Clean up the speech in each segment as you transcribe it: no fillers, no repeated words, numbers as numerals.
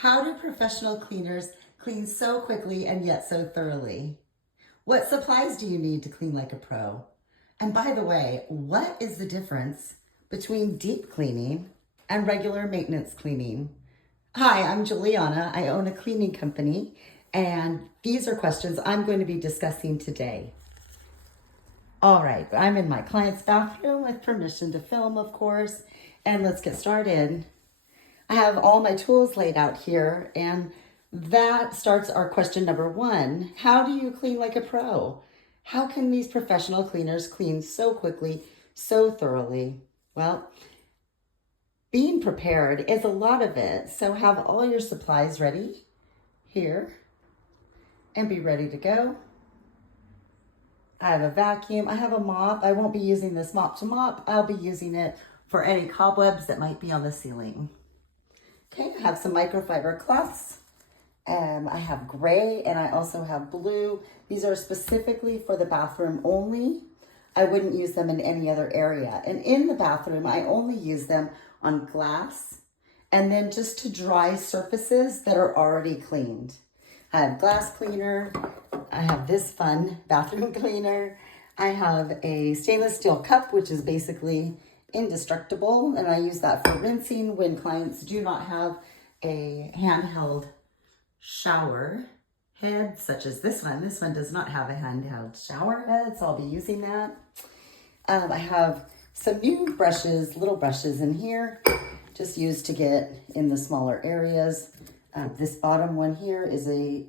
How do professional cleaners clean so quickly and yet so thoroughly? What supplies do you need to clean like a pro? And by the way, what is the difference between deep cleaning and regular maintenance cleaning? Hi, I'm Juliana. I own a cleaning company, and these are questions I'm going to be discussing today. All right, I'm in my client's bathroom with permission to film, of course, and let's get started. I have all my tools laid out here, and that starts our question number one. How do you clean like a pro? How can these professional cleaners clean so quickly, so thoroughly? Well, being prepared is a lot of it, so have all your supplies ready here and be ready to go. I have a vacuum, I have a mop. I won't be using this mop to mop. I'll be using it for any cobwebs that might be on the ceiling. Okay, I have some microfiber cloths. I have gray and I also have blue. These are specifically for the bathroom only. I wouldn't use them in any other area. And in the bathroom, I only use them on glass and then just to dry surfaces that are already cleaned. I have glass cleaner. I have this fun bathroom cleaner. I have a stainless steel cup, which is basically indestructible, and I use that for rinsing when clients do not have a handheld shower head, such as this one. This one does not have a handheld shower head, so I'll be using that. I have some new brushes, little brushes in here, just used to get in the smaller areas. This bottom one here is a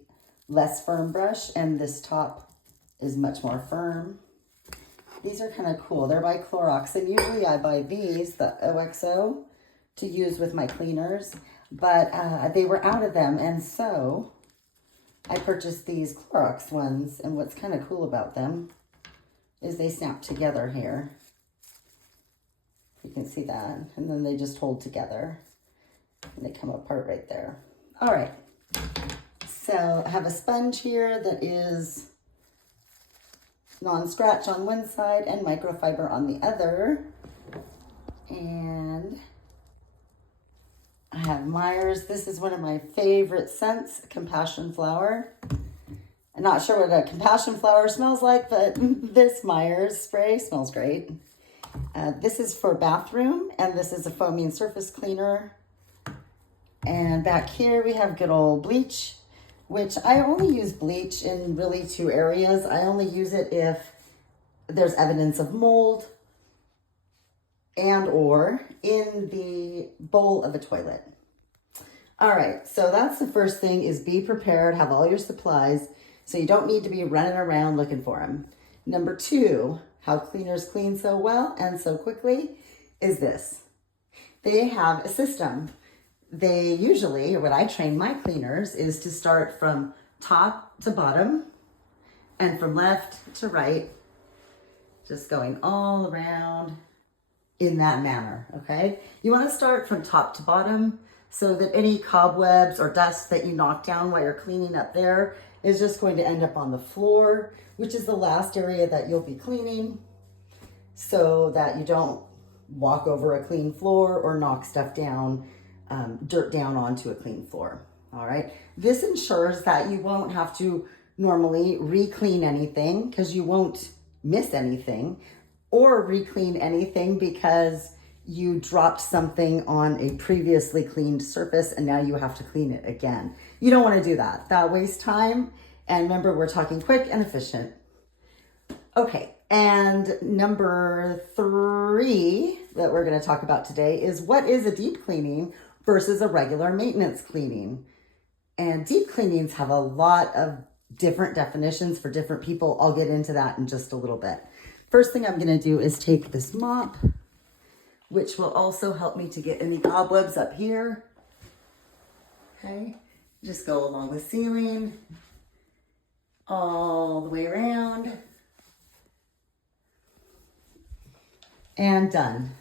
less firm brush, and this top is much more firm. These are kind of cool. They're by Clorox, and usually I buy these, the OXO, to use with my cleaners, but they were out of them, and so I purchased these Clorox ones, and what's kind of cool about them is they snap together here. You can see that, and then they just hold together, and they come apart right there. All right, so I have a sponge here that is non-scratch on one side and microfiber on the other. And I have Myers. This is one of my favorite scents, Compassion Flower. I'm not sure what a compassion flower smells like, but this Myers spray smells great. This is for bathroom, and this is a foaming surface cleaner. And back here we have good old bleach, which I only use bleach in really two areas. I only use it if there's evidence of mold and or in the bowl of a toilet. All right, so that's the first thing, is be prepared, have all your supplies, so you don't need to be running around looking for them. Number two, how cleaners clean so well and so quickly is this. They have a system. They usually, or what I train my cleaners, is to start from top to bottom and from left to right, just going all around in that manner, okay? You wanna start from top to bottom so that any cobwebs or dust that you knock down while you're cleaning up there is just going to end up on the floor, which is the last area that you'll be cleaning, so that you don't walk over a clean floor or knock stuff down, dirt down onto a clean floor. All right, this ensures that you won't have to normally re-clean anything, because you won't miss anything, or re-clean anything because you dropped something on a previously cleaned surface and now you have to clean it again. You don't want to do that. That wastes time. And remember, we're talking quick and efficient. Okay, and number three that we're going to talk about today is what is a deep cleaning versus a regular maintenance cleaning. And deep cleanings have a lot of different definitions for different people. I'll get into that in just a little bit. First thing I'm going to do is take this mop, which will also help me to get any cobwebs up here. Okay, just go along the ceiling, all the way around, and done.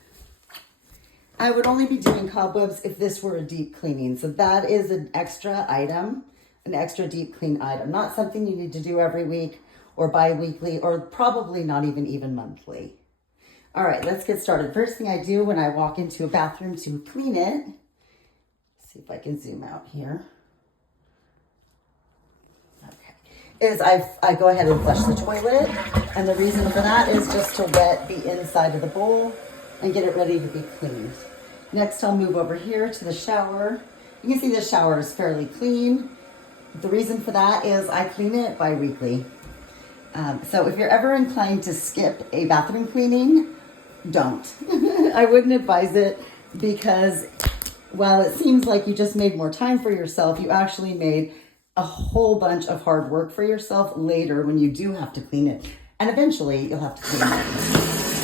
I would only be doing cobwebs if this were a deep cleaning. So that is an extra item, an extra deep clean item, not something you need to do every week or bi-weekly, or probably not even monthly. All right, let's get started. First thing I do when I walk into a bathroom to clean it, see if I can zoom out here. Okay. Is I go ahead and flush the toilet, and the reason for that is just to wet the inside of the bowl and get it ready to be cleaned. Next, I'll move over here to the shower. You can see the shower is fairly clean. The reason for that is I clean it bi-weekly. So if you're ever inclined to skip a bathroom cleaning, don't. I wouldn't advise it, because while it seems like you just made more time for yourself, you actually made a whole bunch of hard work for yourself later when you do have to clean it. And eventually you'll have to clean it.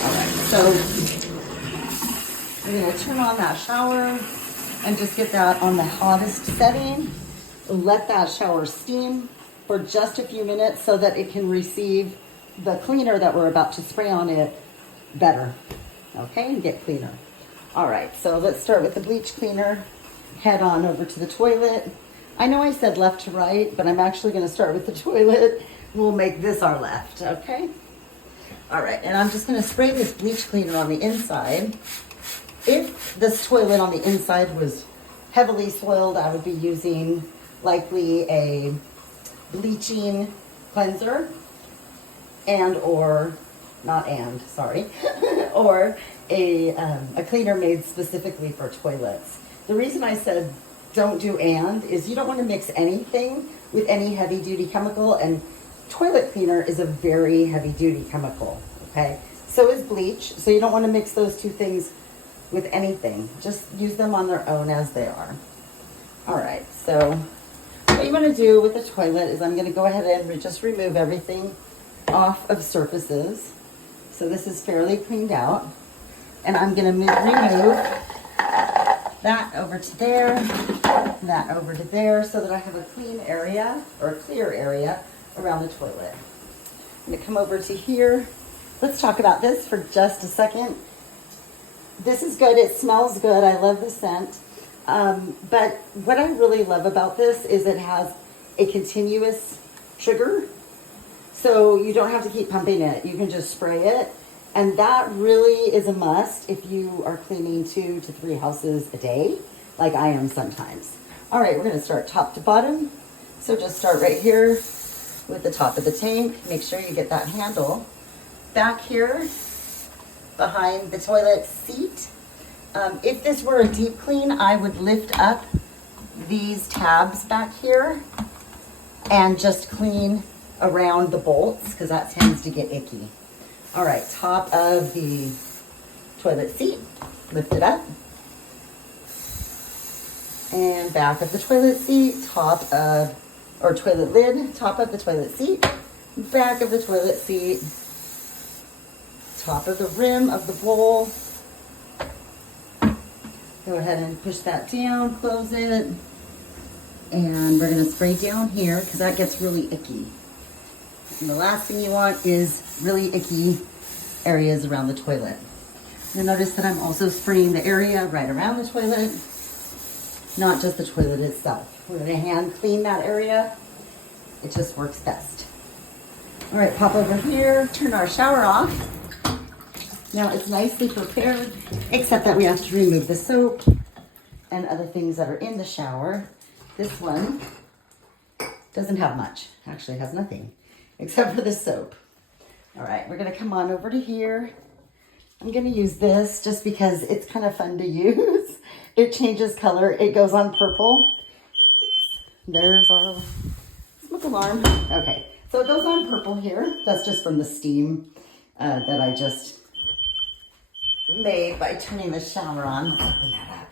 All right, so we're gonna turn on that shower and just get that on the hottest setting. Let that shower steam for just a few minutes so that it can receive the cleaner that we're about to spray on it better, okay, and get cleaner. All right, so let's start with the bleach cleaner. Head on over to the toilet. I know I said left to right, but I'm actually gonna start with the toilet. We'll make this our left, okay? All right, and I'm just gonna spray this bleach cleaner on the inside. If this toilet on the inside was heavily soiled, I would be using likely a bleaching cleanser or a cleaner made specifically for toilets. The reason I said don't do is you don't want to mix anything with any heavy duty chemical, and toilet cleaner is a very heavy duty chemical, okay? So is bleach, so you don't want to mix those two things with anything. Just use them on their own as they are. All right, so what you want to do with the toilet is I'm going to go ahead and just remove everything off of surfaces. So this is fairly cleaned out. And I'm going to remove that over to there, that over to there, so that I have a clean area, or a clear area, around the toilet. I'm going to come over to here. Let's talk about this for just a second. This is good. It smells good. I love the scent. But what I really love about this is it has a continuous trigger. So you don't have to keep pumping it. You can just spray it. And that really is a must if you are cleaning 2 to 3 houses a day, like I am sometimes. All right, we're going to start top to bottom. So just start right here with the top of the tank. Make sure you get that handle back here behind the toilet seat. If this were a deep clean, I would lift up these tabs back here and just clean around the bolts, because that tends to get icky. All right, top of the toilet seat, lift it up. And back of the toilet seat, toilet lid, top of the toilet seat, back of the toilet seat, top of the rim of the bowl. Go ahead and push that down, close it. And we're gonna spray down here because that gets really icky. And the last thing you want is really icky areas around the toilet. You'll notice that I'm also spraying the area right around the toilet, not just the toilet itself. We're gonna hand clean that area. It just works best. All right, pop over here, turn our shower off. Now it's nicely prepared, except that we have to remove the soap and other things that are in the shower. This one doesn't have much. Actually, it has nothing except for the soap. All right, we're gonna come on over to here. I'm gonna use this just because it's kind of fun to use. It changes color. It goes on purple. There's our smoke alarm. Okay, so it goes on purple here. That's just from the steam that I just made by turning the shower on. Open that up.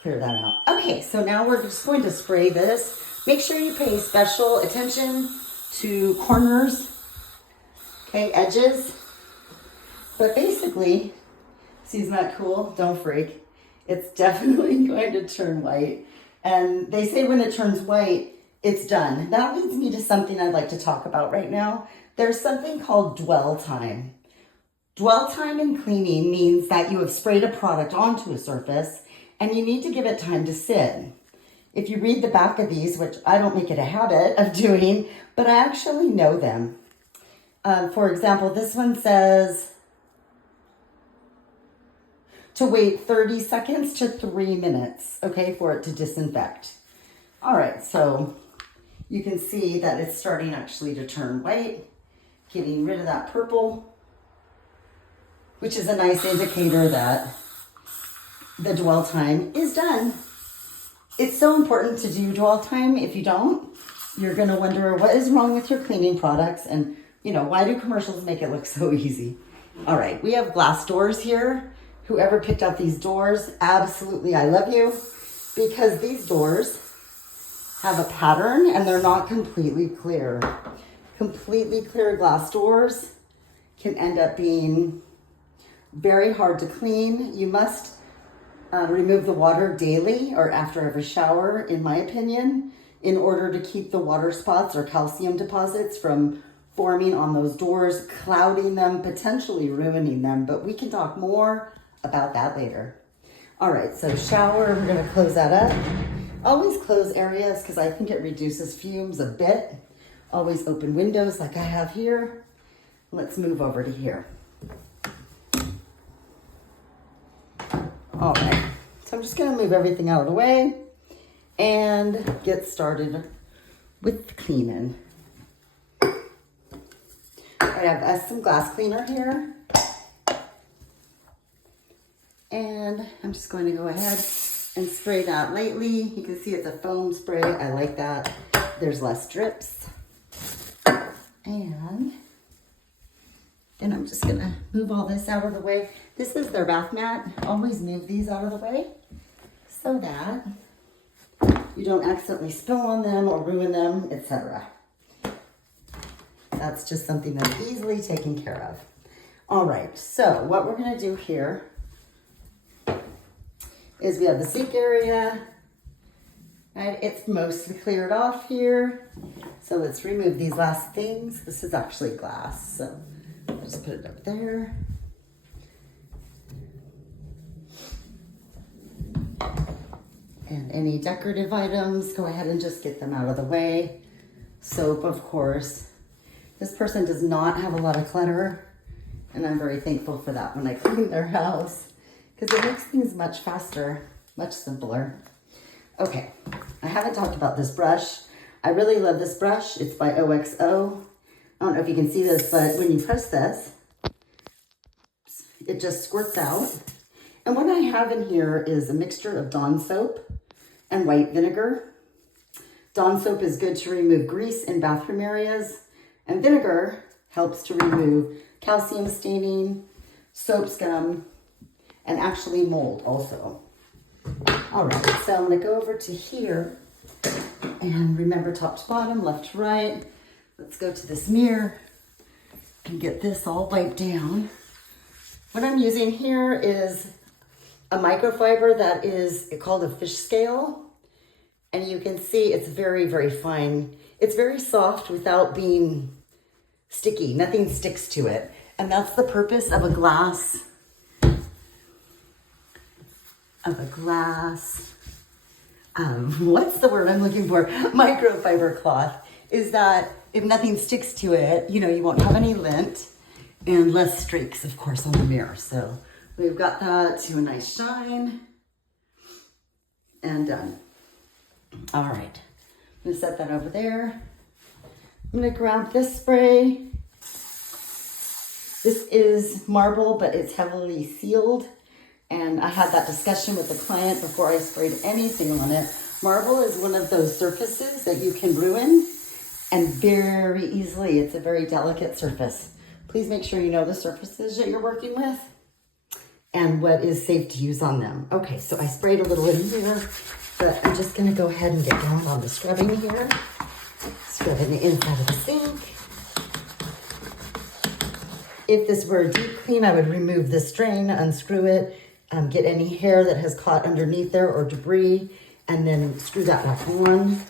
Clear that out. Okay, so now we're just going to spray this. Make sure you pay special attention to corners, okay, edges. But basically, see, isn't that cool? Don't freak. It's definitely going to turn white. And they say when it turns white, it's done. That leads me to something I'd like to talk about right now. There's something called dwell time. Dwell time in cleaning means that you have sprayed a product onto a surface and you need to give it time to sit. If you read the back of these, which I don't make it a habit of doing, but I actually know them. For example, this one says to wait 30 seconds to 3 minutes, okay, for it to disinfect. All right, so you can see that it's starting actually to turn white, getting rid of that purple, which is a nice indicator that the dwell time is done. It's so important to do dwell time. If you don't, you're gonna wonder what is wrong with your cleaning products and, you know, why do commercials make it look so easy? All right, we have glass doors here. Whoever picked up these doors, absolutely, I love you, because these doors have a pattern and they're not completely clear. Completely clear glass doors can end up being very hard to clean. You must remove the water daily or after every shower, in my opinion, in order to keep the water spots or calcium deposits from forming on those doors, clouding them, potentially ruining them. But we can talk more about that later. All right, so shower, we're gonna close that up. Always close areas because I think it reduces fumes a bit. Always open windows like I have here. Let's move over to here. All right, so I'm just gonna move everything out of the way and get started with cleaning. I have some glass cleaner here. And I'm just going to go ahead and spray that lightly. You can see it's a foam spray. I like that. There's less drips. And then I'm just gonna move all this out of the way. This is their bath mat. Always move these out of the way so that you don't accidentally spill on them or ruin them, etc. That's just something that's easily taken care of. All right, so what we're gonna do here is we have the sink area, right? It's mostly cleared off here. So let's remove these last things. This is actually glass, so I'll just put it up there. And any decorative items, go ahead and just get them out of the way. Soap, of course. This person does not have a lot of clutter, and I'm very thankful for that when I clean their house, because it makes things much faster, much simpler. Okay, I haven't talked about this brush. I really love this brush. It's by OXO. I don't know if you can see this, but when you press this, it just squirts out. And what I have in here is a mixture of Dawn soap and white vinegar. Dawn soap is good to remove grease in bathroom areas, and vinegar helps to remove calcium staining, soap scum, and actually mold also. All right, so I'm gonna go over to here and remember top to bottom, left to right. Let's go to this mirror and get this all wiped down. What I'm using here is a microfiber that is called a fish scale. And you can see it's very, very fine. It's very soft without being sticky. Nothing sticks to it. And that's the purpose of a glass, what's the word I'm looking for? Microfiber cloth, is that if nothing sticks to it, you know, you won't have any lint and less streaks, of course, on the mirror. So we've got that to a nice shine and done. All right, I'm gonna set that over there. I'm gonna grab this spray. This is marble, but it's heavily sealed. And I had that discussion with the client before I sprayed anything on it. Marble is one of those surfaces that you can ruin, and very easily. It's a very delicate surface. Please make sure you know the surfaces that you're working with and what is safe to use on them. Okay, so I sprayed a little in here, but I'm just gonna go ahead and get down on the scrubbing here. Scrubbing the inside of the sink. If this were a deep clean, I would remove this drain, unscrew it, get any hair that has caught underneath there or debris, and then screw that back on.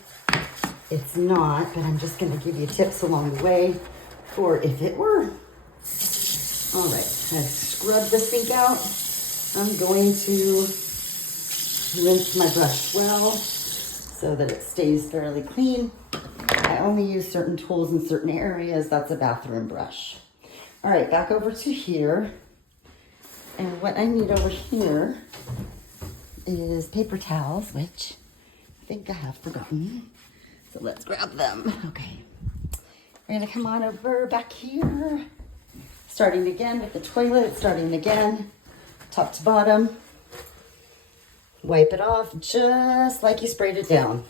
It's not, but I'm just gonna give you tips along the way for if it were. All right, I've scrubbed the sink out. I'm going to rinse my brush well so that it stays fairly clean. I only use certain tools in certain areas. That's a bathroom brush. All right, back over to here. And what I need over here is paper towels, which I think I have forgotten. So let's grab them. Okay. We're gonna come on over back here. Starting again with the toilet, starting again, top to bottom. Wipe it off just like you sprayed it down.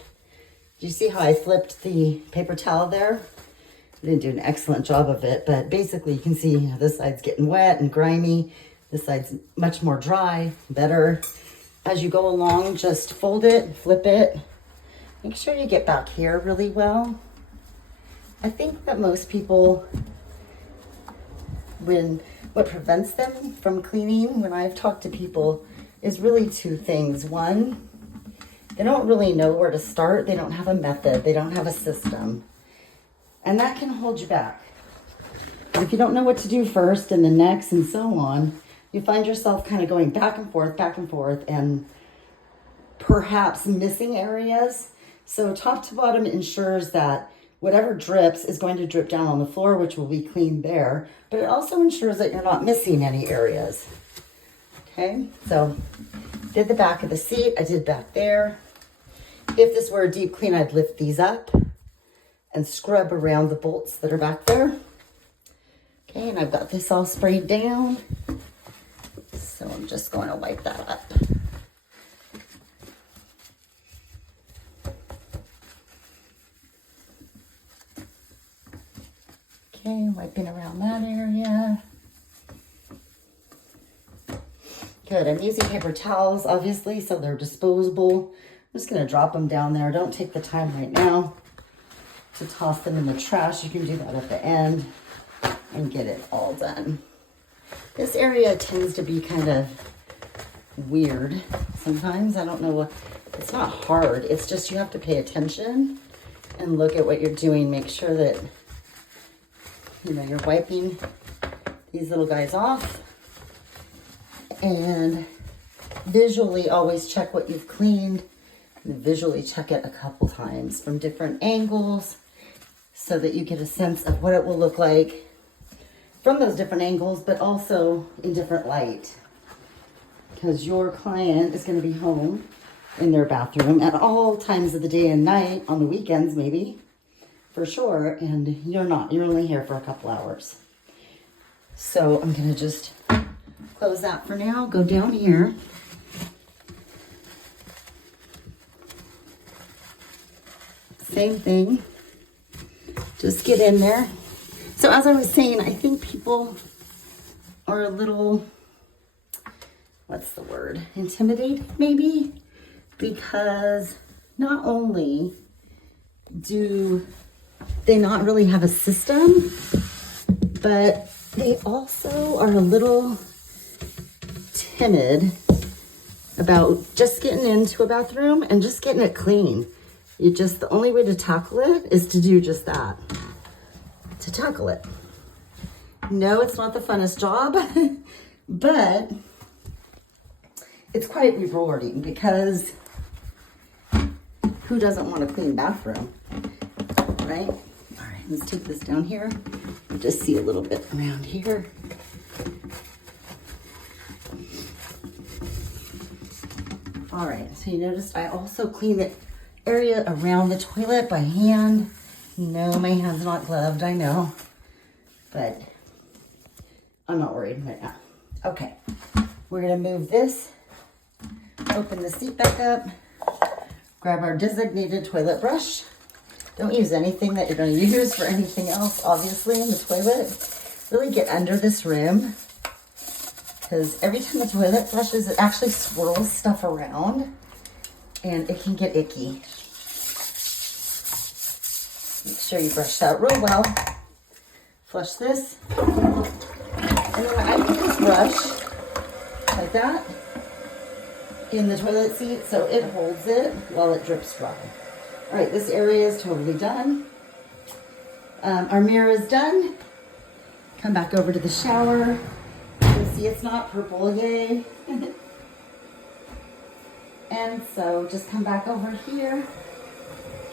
Do you see how I flipped the paper towel there? I didn't do an excellent job of it, but basically you can see, you know, this side's getting wet and grimy. This side's much more dry, better. As you go along, just fold it, flip it. Make sure you get back here really well. I think that most people, what prevents them from cleaning when I've talked to people is really two things. One, they don't really know where to start. They don't have a method. They don't have a system. And that can hold you back. If you don't know what to do first and then next and so on, you find yourself kind of going back and forth, and perhaps missing areas. So top to bottom ensures that whatever drips is going to drip down on the floor, which will be clean there, but it also ensures that you're not missing any areas. Okay, so did the back of the seat, I did back there. If this were a deep clean, I'd lift these up and scrub around the bolts that are back there. Okay, and I've got this all sprayed down. So I'm just going to wipe that up. Okay, wiping around that area. Good, I'm using paper towels, obviously, so they're disposable. I'm just gonna drop them down there. Don't take the time right now to toss them in the trash. You can do that at the end and get it all done. This area tends to be kind of weird sometimes. I don't know what, it's not hard. It's just you have to pay attention and look at what you're doing. Make sure that, you know, you're wiping these little guys off. And visually always check what you've cleaned. And visually check it a couple times from different angles so that you get a sense of what it will look like from those different angles, but also in different light. Because your client is going to be home in their bathroom at all times of the day and night, on the weekends maybe, for sure, and you're not. You're only here for a couple hours. So I'm going to just close that for now. Go down here. Same thing. Just get in there. So as I was saying, I think people are a little, what's the word? Intimidated maybe, because not only do they not really have a system, but they also are a little timid about just getting into a bathroom and just getting it clean. The only way to tackle it is to do just that, to tackle it. No, it's not the funnest job, but it's quite rewarding because who doesn't want a clean bathroom, right? All right, let's take this down here. Just see a little bit around here. All right, so you noticed I also clean the area around the toilet by hand. No, my hand's not gloved, I know, but I'm not worried right now. Okay, we're gonna move this, open the seat back up, grab our designated toilet brush. Don't use anything that you're gonna use for anything else, obviously, in the toilet. Really get under this rim, because every time the toilet flushes, it actually swirls stuff around and it can get icky. Make sure you brush that real well. Flush this. And then I put this brush like that in the toilet seat so it holds it while it drips dry. All right, this area is totally done. Our mirror is done. Come back over to the shower. You can see it's not purple, yay. And so just come back over here,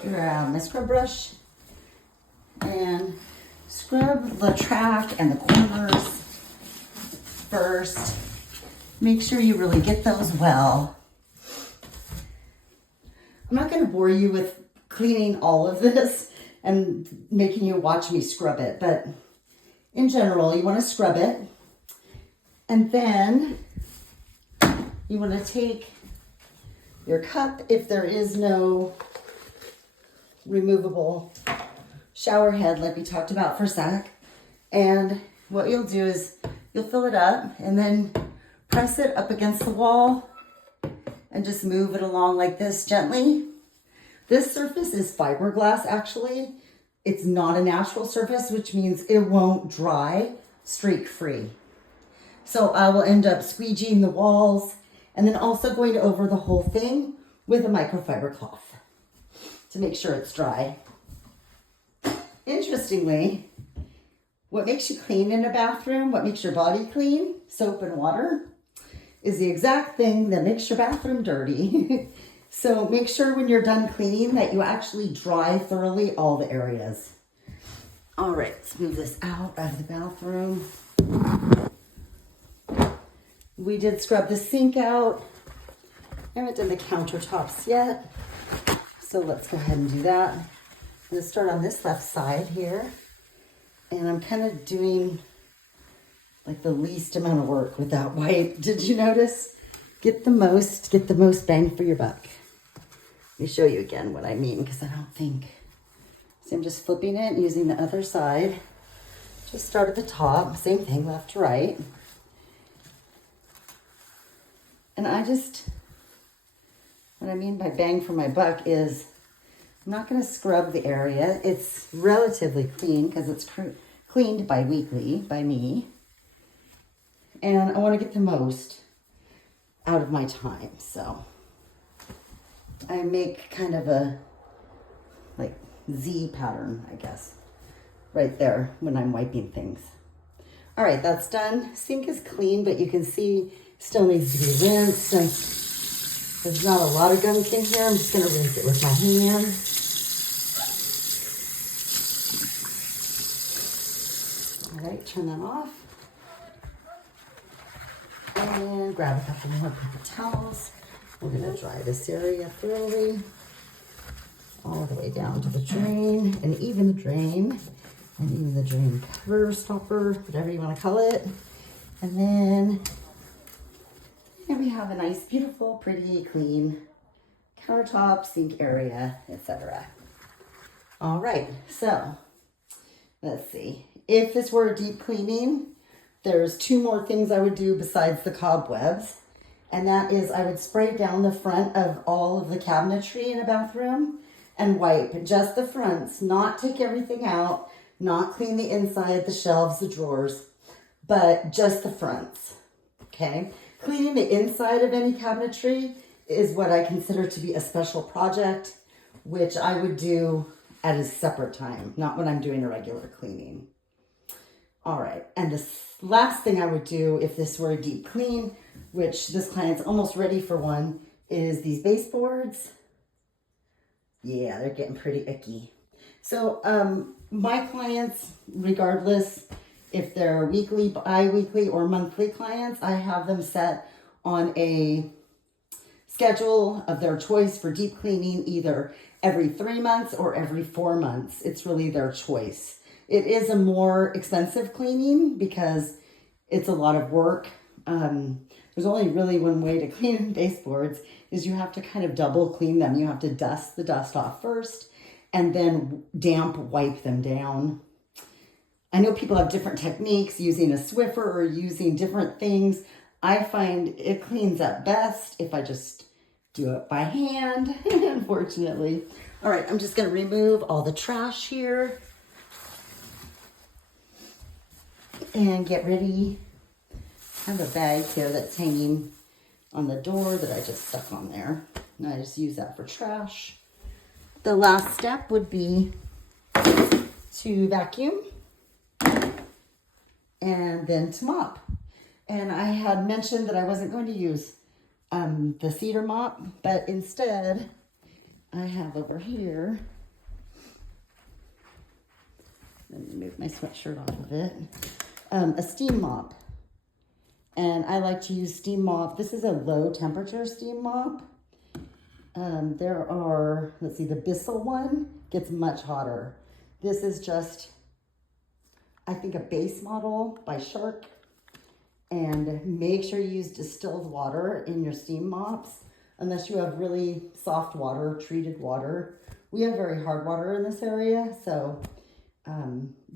grab my scrub brush, and scrub the track and the corners first. Make sure you really get those well. I'm not going to bore you with cleaning all of this and making you watch me scrub it, but in general, you want to scrub it. And then you want to take your cup, if there is no removable shower head like we talked about for Zach. And what you'll do is you'll fill it up and then press it up against the wall and just move it along like this gently. This surface is fiberglass actually. It's not a natural surface, which means it won't dry streak free. So I will end up squeegeeing the walls and then also going over the whole thing with a microfiber cloth to make sure it's dry. Interestingly, what makes you clean in a bathroom, what makes your body clean, soap and water, is the exact thing that makes your bathroom dirty. So make sure when you're done cleaning that you actually dry thoroughly all the areas. All right, let's move this out of the bathroom. We did scrub the sink out. I haven't done the countertops yet, so let's go ahead and do that. I'm gonna start on this left side here, and I'm kind of doing like the least amount of work with that wipe. Did you notice? Get the most bang for your buck. Let me show you again what I mean, because I don't think. So I'm just flipping it and using the other side. Just start at the top, same thing, left to right. And what I mean by bang for my buck is I'm not gonna scrub the area. It's relatively clean because it's cleaned bi-weekly by me. And I wanna get the most out of my time, so. I make kind of a like Z pattern, I guess, right there when I'm wiping things. All right, that's done. Sink is clean, but you can see still needs to be rinsed. And there's not a lot of gunk in here. I'm just gonna rinse it with my hand. All right, turn that off. And grab a couple more paper towels. We're gonna dry this area thoroughly, all the way down to the drain, and even the drain, and even the drain cover, stopper, whatever you wanna call it. And then here we have a nice, beautiful, pretty, clean countertop, sink area, etc. All right, so let's see. If this were a deep cleaning, there's 2 more things I would do besides the cobwebs. And that is I would spray down the front of all of the cabinetry in a bathroom and wipe just the fronts, not take everything out, not clean the inside, the shelves, the drawers, but just the fronts, okay? Cleaning the inside of any cabinetry is what I consider to be a special project, which I would do at a separate time, not when I'm doing a regular cleaning. All right, and the last thing I would do if this were a deep clean, which this client's almost ready for one, is these baseboards. Yeah, they're getting pretty icky. So my clients, regardless if they're weekly, bi-weekly, or monthly clients, I have them set on a schedule of their choice for deep cleaning, either every 3 months or every 4 months. It's really their choice. It is a more expensive cleaning because it's a lot of work. There's only really one way to clean baseboards is you have to kind of double clean them. You have to dust the dust off first and then damp wipe them down. I know people have different techniques using a Swiffer or using different things. I find it cleans up best if I just do it by hand, unfortunately. All right, I'm just gonna remove all the trash here and get ready. I have a bag here that's hanging on the door that I just stuck on there. And I just use that for trash. The last step would be to vacuum and then to mop. And I had mentioned that I wasn't going to use the cedar mop, but instead I have over here, let me move my sweatshirt off of it, a steam mop. And I like to use steam mop. This is a low temperature steam mop. There are, let's see, the Bissell one gets much hotter. This is just, I think, a base model by Shark. And make sure you use distilled water in your steam mops, unless you have really soft water, treated water. We have very hard water in this area, so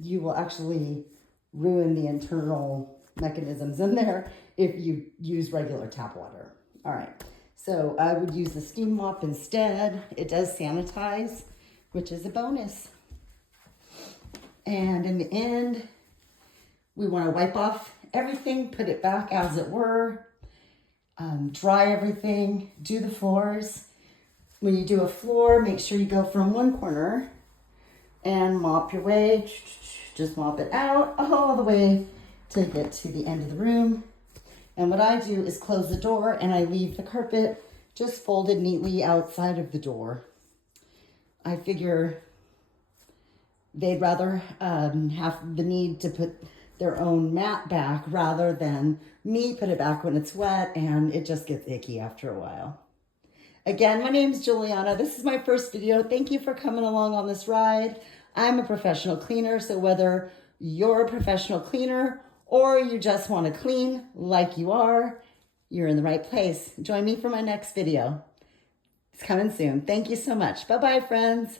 you will actually ruin the internal mechanisms in there if you use regular tap water. All right, so I would use the steam mop instead. It does sanitize, which is a bonus. And in the end, we want to wipe off everything, put it back as it were, dry everything, do the floors. When you do a floor, make sure you go from one corner and mop your way, just mop it out all the way to get to the end of the room. And what I do is close the door and I leave the carpet just folded neatly outside of the door. I figure they'd rather have the need to put their own mat back rather than me put it back when it's wet and it just gets icky after a while. Again, my name's Juliana. This is my first video. Thank you for coming along on this ride. I'm a professional cleaner, so whether you're a professional cleaner or you just want to clean like you are, you're in the right place. Join me for my next video. It's coming soon. Thank you so much. Bye-bye, friends.